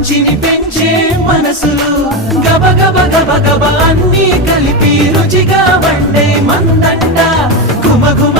మంచిని పెంచే మనసులు గబ గబ గబ గబ అన్నీ కలిపి రుచిగా వండే మందంట గుమ గుమ